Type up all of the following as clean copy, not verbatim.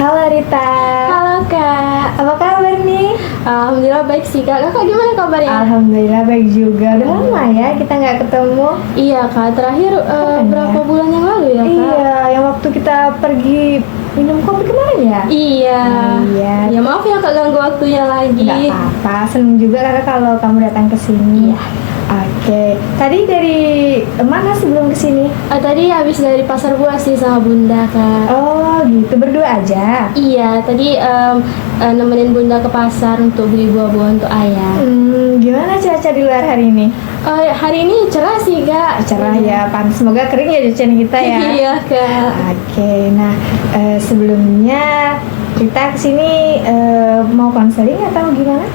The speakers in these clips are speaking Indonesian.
Halo Rita. Halo Kak. Apa kabar nih? Alhamdulillah baik sih Kak. Kakak gimana kabarnya? Alhamdulillah baik juga. Udah lama ya kita nggak ketemu. Iya Kak, terakhir berapa ya? bulan yang lalu ya Kak? Iya, yang waktu kita pergi minum kopi kemarin ya? Iya. Iya. Ya maaf ya Kak ganggu waktunya lagi. Nggak apa-apa, seneng juga kakak kalau kamu datang ke sini. Iya. Oke, tadi dari mana sebelum kesini? Tadi habis dari pasar buah sih sama Bunda Kak. Oh gitu, berdua aja? Iya, tadi nemenin Bunda ke pasar untuk beli buah-buah untuk ayah. Gimana cuaca di luar hari ini? Hari ini cerah sih Kak. Cerah ya, panas. Semoga kering ya cuaca kita ya. Iya Kak. Oke, nah sebelumnya kita kesini mau konseling atau gimana?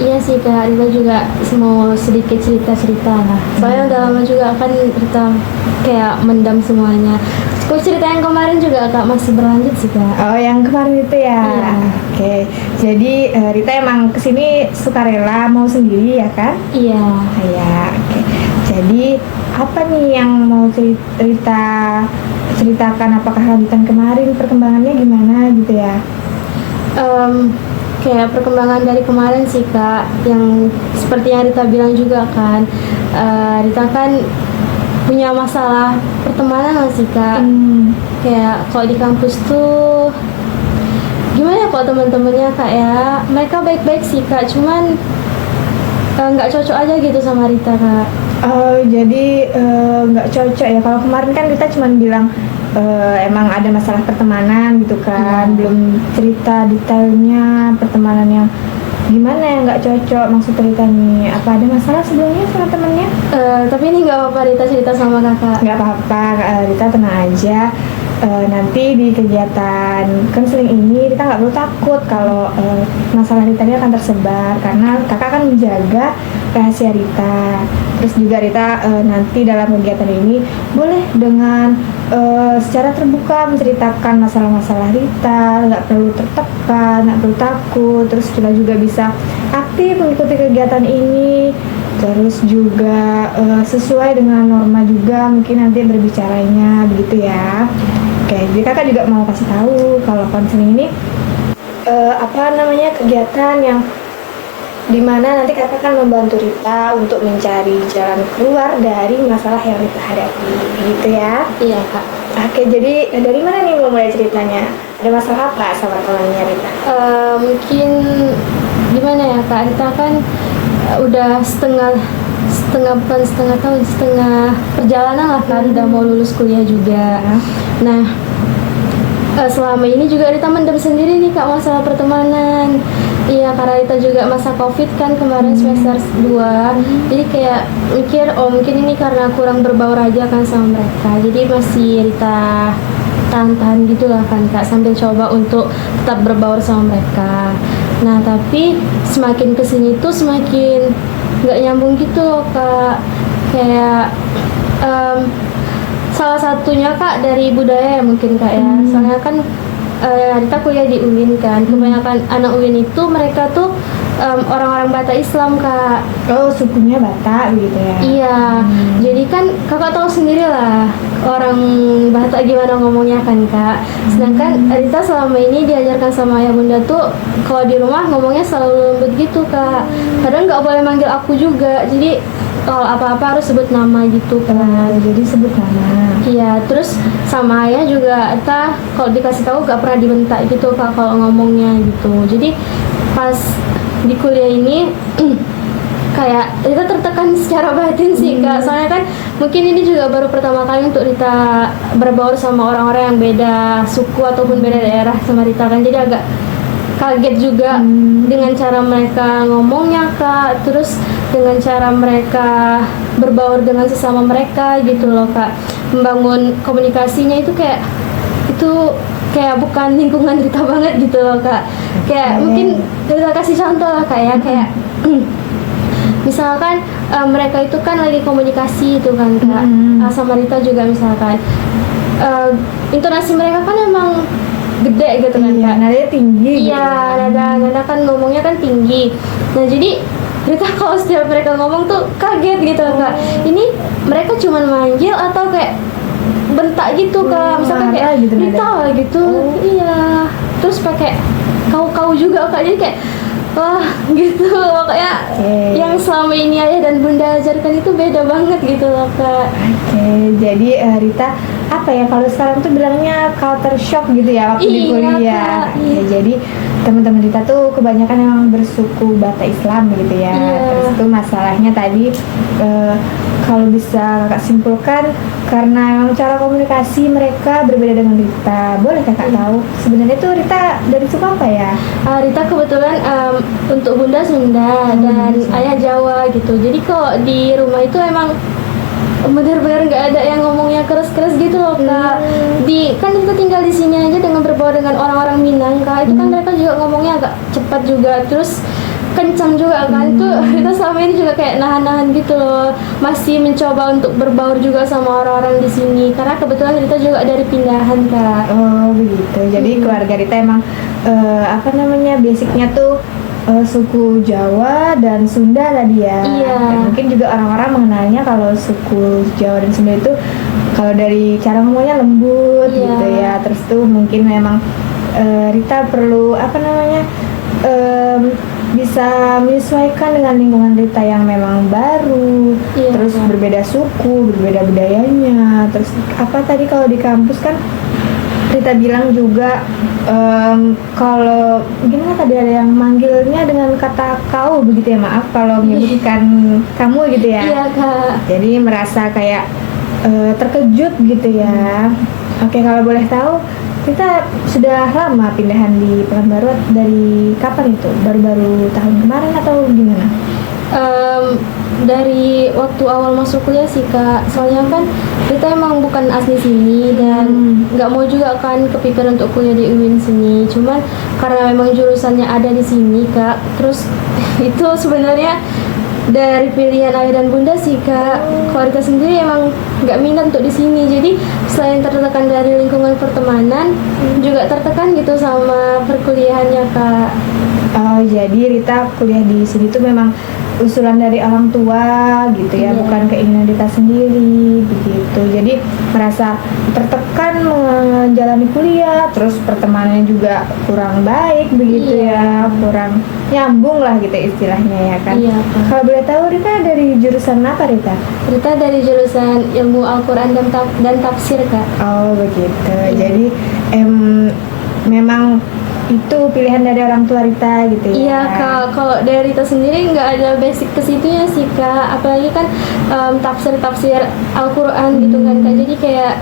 Iya sih Kak, Rita juga mau sedikit cerita-cerita lah. Soalnya udah lama juga kan Rita kayak mendam semuanya. Kok cerita yang kemarin juga Kak masih berlanjut sih Kak. Oh, yang kemarin itu ya. Iya. Oke, jadi Rita emang kesini sukarela mau sendiri ya kan? Iya. Ya, oke. Jadi apa nih yang mau Rita ceritakan? Apakah lanjutan kemarin perkembangannya gimana gitu ya? Kayak perkembangan dari kemarin sih Kak, yang seperti yang Rita bilang juga kan, Rita kan punya masalah pertemanan lah sih Kak. Kayak kalau di kampus tuh gimana ya kok teman-temannya Kak ya, mereka baik-baik sih Kak, cuman nggak cocok aja gitu sama Rita Kak. Jadi nggak cocok ya. Kalau kemarin kan Rita cuma bilang emang ada masalah pertemanan gitu kan, belum cerita detailnya pertemanan yang gimana yang nggak cocok. Maksud Rita nih, apa ada masalah sebelumnya sama temennya? Tapi ini nggak apa-apa Rita cerita sama kakak. Nggak apa-apa, Rita tenang aja. Nanti di kegiatan konseling ini Rita nggak perlu takut kalau masalah Rita ini akan tersebar, karena kakak akan menjaga rahasia Rita. Terus juga Rita nanti dalam kegiatan ini boleh dengan secara terbuka menceritakan masalah-masalah Rita, nggak perlu tertekan, nggak perlu takut. Terus kita juga bisa aktif mengikuti kegiatan ini. Terus juga sesuai dengan norma juga mungkin nanti berbicaranya begitu ya. Oke, jadi kakak juga mau kasih tahu kalau konseling ini kegiatan yang dimana nanti kakak akan membantu Rita untuk mencari jalan keluar dari masalah yang Rita hadapi, gitu ya? Iya Kak. Oke, jadi dari mana nih mau mulai ceritanya? Ada masalah apa sama temannya Rita? Mungkin gimana ya Kak, Rita kan udah setengah perjalanan lah kan, udah mau lulus kuliah juga. Nah, selama ini juga Rita mendem sendiri nih Kak masalah pertemanan. Iya, karena Rita juga masa COVID kan kemarin semester 2. Jadi kayak mikir, mungkin ini karena kurang berbaur aja kan sama mereka. Jadi masih Rita tahan-tahan gitu lah kan Kak, sambil coba untuk tetap berbaur sama mereka. Nah, tapi semakin kesini tuh semakin nggak nyambung gitu loh Kak. Kayak salah satunya Kak dari budaya ya mungkin Kak ya. Soalnya kan Rita kuliah di UIN kan, kebanyakan anak UIN itu mereka tuh orang-orang Batak Islam Kak. Oh, sukunya Batak gitu ya? Iya, jadi kan kakak tahu sendiri lah orang Batak gimana ngomongnya kan Kak. Sedangkan Rita selama ini diajarkan sama ayah bunda tuh kalau di rumah ngomongnya selalu lembut gitu Kak. Kadang nggak boleh manggil aku juga, jadi kalau apa-apa harus sebut nama gitu kan. Jadi sebut nama. Iya, terus sama ayah juga Rita kalau dikasih tahu gak pernah dibentak gitu Kak kalau ngomongnya gitu. Jadi pas di kuliah ini kayak Rita tertekan secara batin sih Kak. Soalnya kan mungkin ini juga baru pertama kali untuk Rita berbaur sama orang-orang yang beda suku ataupun beda daerah sama Rita kan. Jadi agak kaget juga dengan cara mereka ngomongnya Kak. Terus dengan cara mereka berbaur dengan sesama mereka gitu loh Kak. Membangun komunikasinya itu kayak bukan lingkungan Rita banget gitu loh Kak. Kayak mungkin Rita kasih contoh lah Kak ya, kayak misalkan mereka itu kan lagi komunikasi itu kan Kak, sama Rita juga misalkan intonasi mereka kan emang gede gitu kan Kak. Nadanya tinggi. Iya, nada kan ngomongnya kan tinggi. Nah jadi Rita kalau setiap mereka ngomong tuh kaget gitu Kak. Ini mereka cuma manggil atau kayak bentak gitu kak, misalkan marah kayak gitu Rita nadanya. gitu, iya, terus pakai kau juga kak, jadi kayak wah gitu, makanya Oke. yang selama ini ayah dan bunda ajarkan itu beda banget gitu loh kak. Oke, jadi Rita apa ya kalau sekarang tuh bilangnya culture shock gitu ya waktu di Iya, kuliah. Kak, Ya, iya. jadi teman-teman Rita tuh kebanyakan emang bersuku Batak Islam gitu ya. Iya. Terus tuh masalahnya tadi kalau bisa kakak simpulkan karena emang cara komunikasi mereka berbeda dengan Rita. Boleh kakak tahu sebenarnya tuh Rita dari suku apa ya? Rita kebetulan untuk bunda Sunda dan Sunda. ayah Jawa gitu. Jadi kalau di rumah itu emang benar-benar nggak ada yang ngomongnya keras-keras gitu loh kak. Kan kita tinggal di sini aja dengan berbaur dengan orang-orang Minang kak. Itu kan mereka juga ngomongnya agak cepat juga. Terus kencang juga kan. Itu kita selama ini juga kayak nahan-nahan gitu loh. Masih mencoba untuk berbaur juga sama orang-orang di sini. Karena kebetulan kita juga dari pindahan kak. Oh begitu. Jadi keluarga Rita emang apa namanya basicnya tuh suku Jawa dan Sunda tadi ya. Iya. Dan mungkin juga orang-orang mengenalnya kalau suku Jawa dan Sunda itu kalau dari cara ngomongnya lembut Iya. gitu ya. Terus tuh mungkin memang Rita perlu apa namanya bisa menyesuaikan dengan lingkungan Rita yang memang baru. Iya. Terus berbeda suku, berbeda budayanya. Terus apa tadi kalau di kampus kan Rita bilang juga kalau gimana tadi ada yang manggilnya dengan kata kau begitu ya, maaf kalau menyebutkan kamu gitu ya. Iya kak. Jadi merasa kayak terkejut gitu ya. Oke, kalau boleh tahu kita sudah lama pindahan di Pekanbaru dari kapan itu? Baru-baru tahun kemarin atau gimana? Dari waktu awal masuk kuliah sih kak, soalnya kan kita emang bukan asli sini dan nggak mau juga kan kepikiran untuk kuliah di UIN sini. Cuman karena memang jurusannya ada di sini kak, terus itu sebenarnya dari pilihan ayah dan bunda sih kak. Kalau kita sendiri emang nggak minat untuk di sini, jadi selain tertekan dari lingkungan pertemanan, juga tertekan gitu sama perkuliahannya kak. Oh, jadi Rita kuliah di sini tuh memang usulan dari orang tua gitu ya, Iya. bukan keinginan Rita sendiri begitu. Jadi merasa tertekan menjalani kuliah, terus pertemanannya juga kurang baik begitu Iya. ya, kurang nyambung lah gitu istilahnya ya kan. Iya, Kak. Kalau boleh tahu Rita dari jurusan apa Rita? Rita dari jurusan ilmu Al-Quran dan tafsir kak. Oh begitu. Iya. Jadi memang itu pilihan dari orang tua Rita gitu ya. Iya kak, kalau dari Rita sendiri nggak ada basic ke situnya sih kak. Apalagi kan tafsir Al-Quran gitu kan kak. Jadi kayak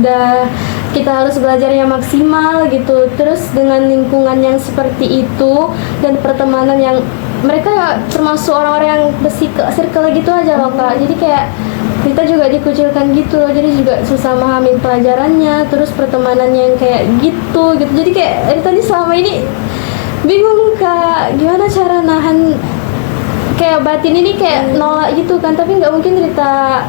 udah kita harus belajarnya maksimal gitu. Terus dengan lingkungan yang seperti itu dan pertemanan yang mereka termasuk orang-orang yang circle gitu aja loh kak. Jadi kayak kita juga dikucilkan gitu loh, jadi juga susah memahami pelajarannya, terus pertemanannya yang kayak gitu. Jadi kayak Rita nih selama ini bingung kak, gimana cara nahan kayak batin ini kayak nolak gitu kan, tapi nggak mungkin Rita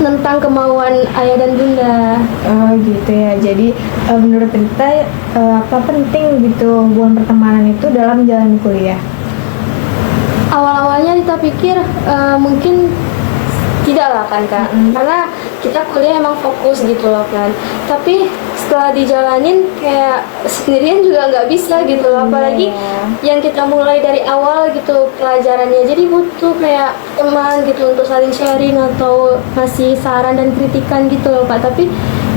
tentang kemauan ayah dan bunda. Oh gitu ya. Jadi menurut Rita apa penting gitu hubungan pertemanan itu dalam menjalani kuliah? Awal-awalnya Rita pikir mungkin tidak lah kan kak, karena kita kuliah emang fokus gitu loh kan. Tapi setelah dijalanin kayak sendirian juga nggak bisa gitu loh, apalagi yang kita mulai dari awal gitu pelajarannya. Jadi butuh kayak teman gitu untuk saling sharing atau ngasih saran dan kritikan gitu loh kak. Tapi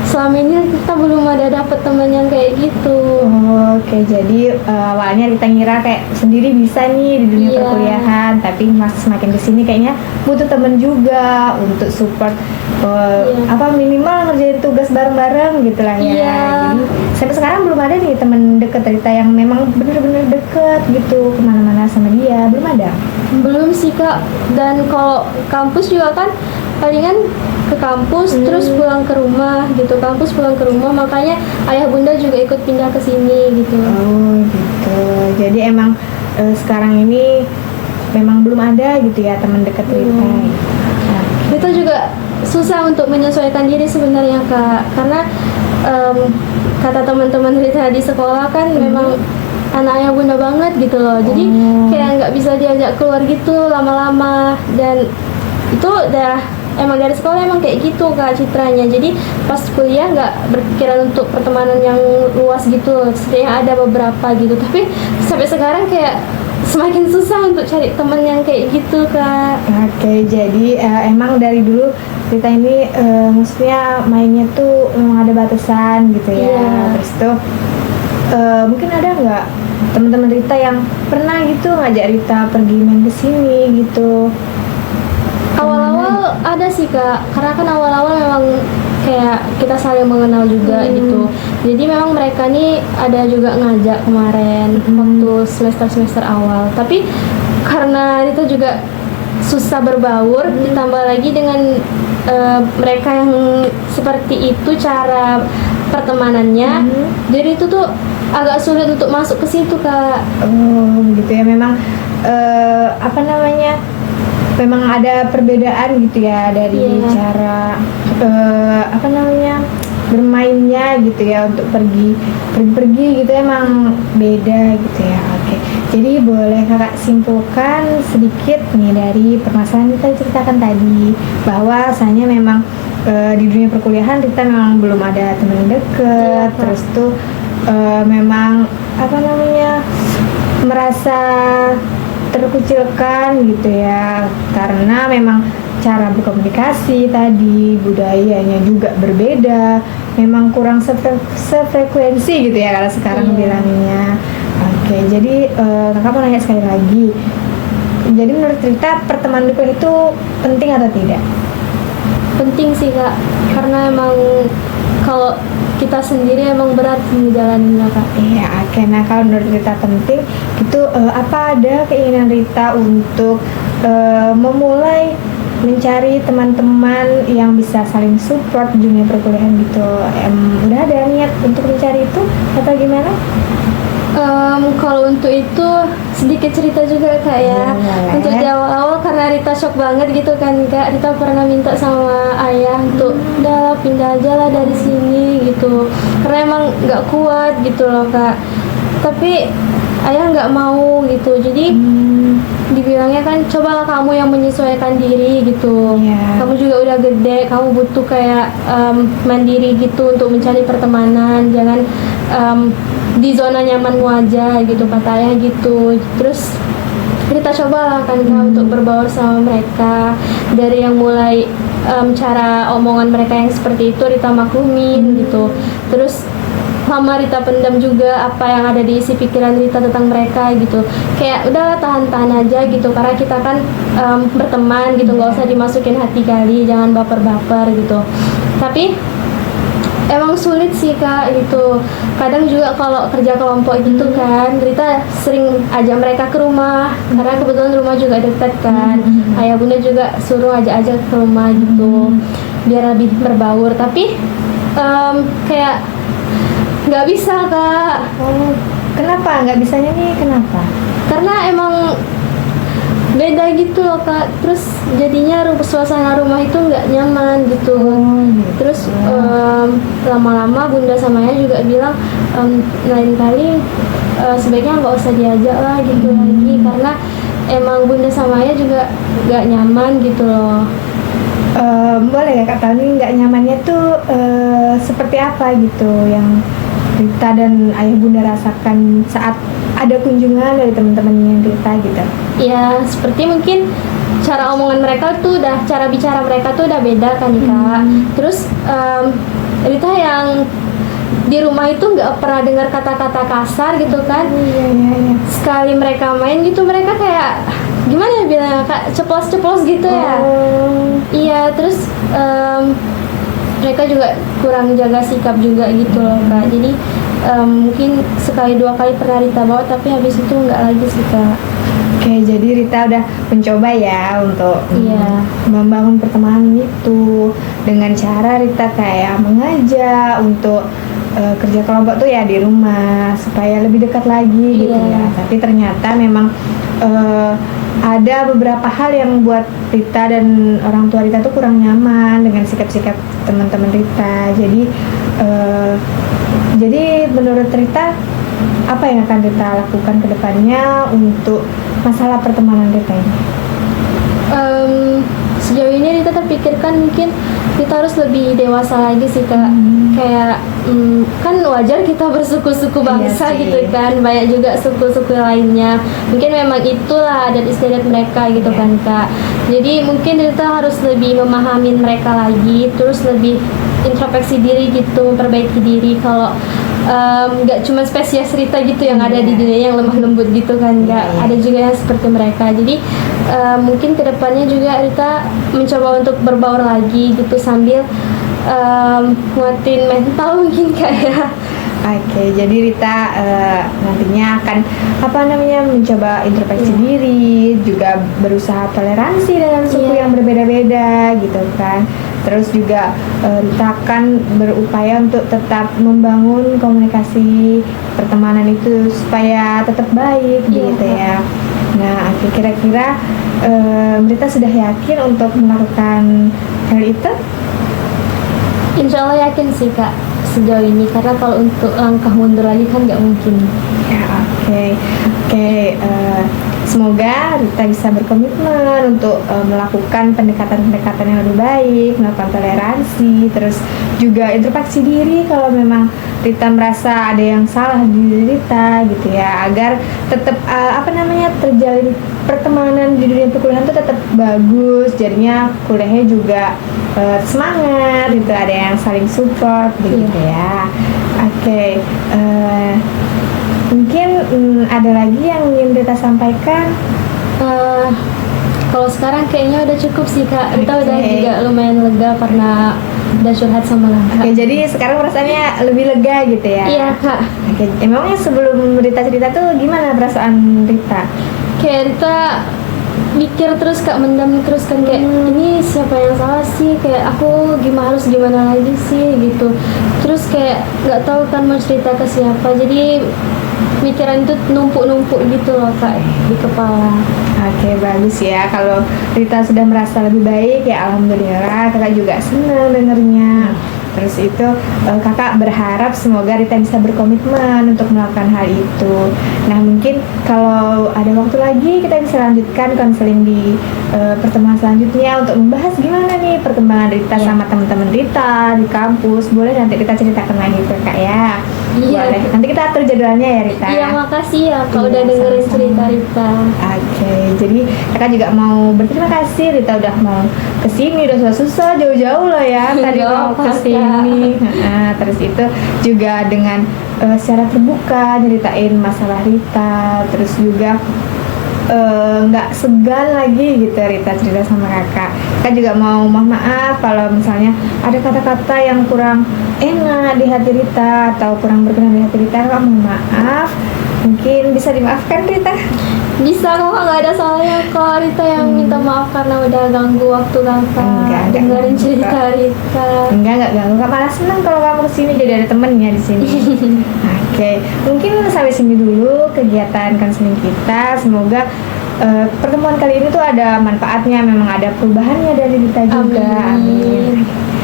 selama ini kita belum ada dapet teman yang kayak gitu. Oh, oke, jadi awalnya Rita ngira kayak sendiri bisa nih di dunia Iya. perkuliahan, tapi semakin kesini kayaknya butuh temen juga untuk support Iya. apa minimal ngerjain tugas bareng-bareng gitu lah ya. Iya. Jadi sampai sekarang belum ada nih temen deket Rita yang memang bener-bener deket gitu kemana-mana sama dia, belum ada. Belum sih kak, dan kalau kampus juga kan palingan ke kampus terus pulang ke rumah gitu, kampus pulang ke rumah, makanya ayah bunda juga ikut pindah ke sini gitu. Oh gitu, jadi emang sekarang ini memang belum ada gitu ya teman dekat Rita. Nah, Itu juga susah untuk menyesuaikan diri sebenarnya kak, karena kata teman-teman Rita di sekolah kan memang anak ayah bunda banget gitu loh, jadi kayak nggak bisa diajak keluar gitu lama-lama, dan itu udah emang dari sekolah emang kayak gitu Kak citranya. Jadi pas kuliah nggak berpikiran untuk pertemanan yang luas gitu, setidaknya ada beberapa gitu, tapi sampai sekarang kayak semakin susah untuk cari temen yang kayak gitu Kak. Oke, jadi emang dari dulu kita ini maksudnya mainnya tuh memang ada batasan gitu ya. Iya. Terus tuh mungkin ada nggak teman-teman Rita yang pernah gitu ngajak Rita pergi main ke sini gitu? Awal-awal ada sih Kak, karena kan awal-awal memang kayak kita saling mengenal juga gitu. Jadi memang mereka nih ada juga ngajak kemarin waktu semester awal. Tapi karena itu juga susah berbaur, ditambah lagi dengan mereka yang seperti itu cara pertemanannya, jadi itu tuh agak sulit untuk masuk ke situ Kak. Oh, gitu ya. Memang apa namanya? Memang ada perbedaan gitu ya dari Iya. cara apa namanya? Bermainnya gitu ya, untuk pergi gitu emang beda gitu ya. Oke. Jadi boleh Kakak simpulkan sedikit nih dari permasalahan yang kita ceritakan tadi, bahwa asalnya memang di dunia perkuliahan Rita memang belum ada teman deket, Iya, Kak. terus tuh memang apa namanya, merasa terkucilkan gitu ya, karena memang cara berkomunikasi tadi, budayanya juga berbeda, memang kurang sefrekuensi gitu ya kalau sekarang Iya. bilangnya. Oke, jadi Kakak mau nanya sekali lagi, jadi menurut Rita pertemanan itu penting atau tidak? Penting sih Kak, karena emang kalau kita sendiri emang berat ngejalaninnya Kak. Iya, oke. Nah, kalau menurut Rita penting, itu apa ada keinginan Rita untuk memulai mencari teman-teman yang bisa saling support di dunia perkuliahan gitu? Udah ada niat untuk mencari itu atau gimana? Kalau untuk itu sedikit cerita juga Kak ya. Boleh. Untuk di awal-awal karena Rita shock banget gitu kan Kak. Rita pernah minta sama ayah untuk udah pindah aja lah dari sini gitu. Karena emang nggak kuat gitu loh Kak. Tapi ayah nggak mau gitu. Jadi dibilangnya kan cobalah kamu yang menyesuaikan diri gitu. Iya. Kamu juga udah gede, kamu butuh kayak mandiri gitu untuk mencari pertemanan. Jangan di zona nyamanmu aja gitu kata ayah gitu. Terus kita cobalah kan Kak untuk berbaur sama mereka, dari yang mulai cara omongan mereka yang seperti itu Rita maklumin gitu. Terus lama Rita pendam juga apa yang ada di isi pikiran Rita tentang mereka gitu. Kayak udahlah tahan-tahan aja gitu, karena kita kan berteman gitu, nggak usah dimasukin hati kali, jangan baper-baper gitu. Tapi emang sulit sih Kak gitu. Kadang juga kalau kerja kelompok gitu kan, Rita sering ajak mereka ke rumah karena kebetulan rumah juga dekat kan. Ayah bunda juga suruh ajak-ajak ke rumah gitu biar lebih berbaur. Tapi kayak nggak bisa Kak, Oh, kenapa nggak bisanya nih? Kenapa? karena emang beda gitu loh Kak. Terus jadinya suasana rumah itu nggak nyaman gitu. Gitu. Terus lama-lama bunda sama ayah juga bilang lain kali sebaiknya nggak usah diajak lah gitu lagi, karena emang bunda sama ayah juga nggak nyaman gitu loh. Boleh ya Kak tahu nih nggak nyamannya tuh seperti apa gitu yang Rita dan ayah bunda rasakan saat ada kunjungan dari teman-temannya Rita gitu? Ya seperti mungkin cara omongan mereka tuh udah, cara bicara mereka tuh udah beda kan Kak. Terus Rita yang di rumah itu nggak pernah dengar kata-kata kasar gitu kan. Iya. Sekali mereka main gitu mereka kayak gimana ya bilangnya Kak, ceplos-ceplos gitu ya. Oh. Iya, terus mereka juga kurang jaga sikap juga gitu loh Kak. Jadi mungkin sekali dua kali pernah Rita bawa, tapi habis itu nggak lagi sih Kak. Oke, jadi Rita udah mencoba ya untuk Iya. membangun pertemanan itu dengan cara Rita kayak mengajak untuk kerja kelompok tuh ya di rumah supaya lebih dekat lagi gitu Iya. ya. Tapi ternyata memang ada beberapa hal yang buat Rita dan orang tua Rita tuh kurang nyaman dengan sikap-sikap teman-teman Rita. Jadi menurut Rita apa yang akan Rita lakukan ke depannya untuk masalah pertemanan Rita ini? sejauh ini Rita terpikirkan mungkin kita harus lebih dewasa lagi sih Kak. Kayak kan wajar kita bersuku-suku bangsa Iya sih. gitu kan, banyak juga suku-suku lainnya. Mungkin memang itulah adat istiadat mereka gitu Iya. kan Kak. Jadi mungkin Rita harus lebih memahami mereka lagi, terus lebih introspeksi diri gitu, memperbaiki diri. Kalau nggak cuma spesies Rita gitu yang ada di dunia yang lemah lembut gitu kan, nggak Iya. ada juga yang seperti mereka. Jadi mungkin kedepannya juga Rita mencoba untuk berbaur lagi gitu sambil nguatin mental mungkin kayak. Oke, jadi Rita nantinya akan mencoba introspeksi diri, juga berusaha toleransi dengan suku Iya. yang berbeda-beda gitu kan. Terus juga Rita akan berupaya untuk tetap membangun komunikasi pertemanan itu supaya tetap baik Iya, gitu Kak. ya. Nah, oke, kira-kira Rita sudah yakin untuk melakukan hal itu? Insya Allah yakin sih Kak sejauh ini, karena kalau untuk langkah mundur lagi kan nggak mungkin. Ya, oke. Semoga Rita bisa berkomitmen untuk melakukan pendekatan-pendekatan yang lebih baik, melakukan toleransi, terus juga introspeksi diri kalau memang Rita merasa ada yang salah di diri Rita gitu ya, agar tetap terjalin pertemanan di dunia perkuliahan itu tetap bagus, jadinya kuliahnya juga semangat gitu, ada yang saling support begitu ya. Oke. Mungkin ada lagi yang ingin Rita sampaikan? Kalau sekarang kayaknya udah cukup sih Kak. Rita udah Oke. juga lumayan lega karena udah curhat sama Kakak. Oke, jadi sekarang perasaannya lebih lega gitu ya? Iya Kak. Oke, emangnya sebelum Rita cerita tuh gimana perasaan Rita? Kayak Rita mikir terus Kak, mendam terus kan kayak ini siapa yang salah sih, kayak aku harus gimana lagi sih gitu. Terus kayak nggak tahu kan mau cerita ke siapa, jadi pikiran itu numpuk-numpuk gitu loh Kak di kepala. Oke, bagus ya. Kalau Rita sudah merasa lebih baik ya alhamdulillah, kakak juga senang dengernya. Terus itu kakak berharap semoga Rita bisa berkomitmen untuk melakukan hal itu. Nah, mungkin kalau ada waktu lagi kita bisa lanjutkan konseling di pertemuan selanjutnya untuk membahas gimana nih perkembangan Rita Iya. sama teman-teman Rita di kampus. Boleh nanti kita ceritakan lagi ke Kak ya. Iya. Boleh. Nanti kita atur jadwalnya ya Rita. Iya, makasih ya Kak Iya, udah dengerin sama-sama. cerita Rita. Oke, jadi kakak juga mau berterima kasih Rita udah mau kesini, udah susah-susah jauh-jauh loh ya tadi Nggak mau apa-apa, kesini. Terus itu juga dengan secara terbuka nyeritain masalah Rita, terus juga nggak segan lagi gitu Rita cerita sama kakak. Kakak juga mau mohon maaf kalau misalnya ada kata-kata yang kurang enak di hati Rita atau kurang berkenan di hati Rita, kakak mohon maaf. Mungkin bisa dimaafkan Rita? Bisa kok, nggak ada salahnya kok. Rita yang minta maaf karena udah ganggu waktu Kakak Enggak dengerin ganggu, cerita Kak. Rita. Enggak ganggu, Kak malah senang kalau kamu kesini jadi ada temennya di sini. Oke, mungkin sampai sini dulu kegiatan konseling kita. Semoga pertemuan kali ini tuh ada manfaatnya, memang ada perubahannya dari Rita juga. Amin.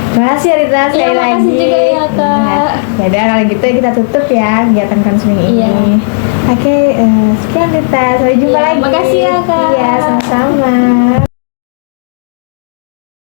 Terima kasih ya Rita sekali Iya, lagi. makasih juga ya, Kak. Ya udah kalau gitu kita tutup ya kegiatan konseling ini. Iya. Oke, sekian Rita. Sampai jumpa Iya, lagi. makasih ya, Kak. Iya, sama-sama.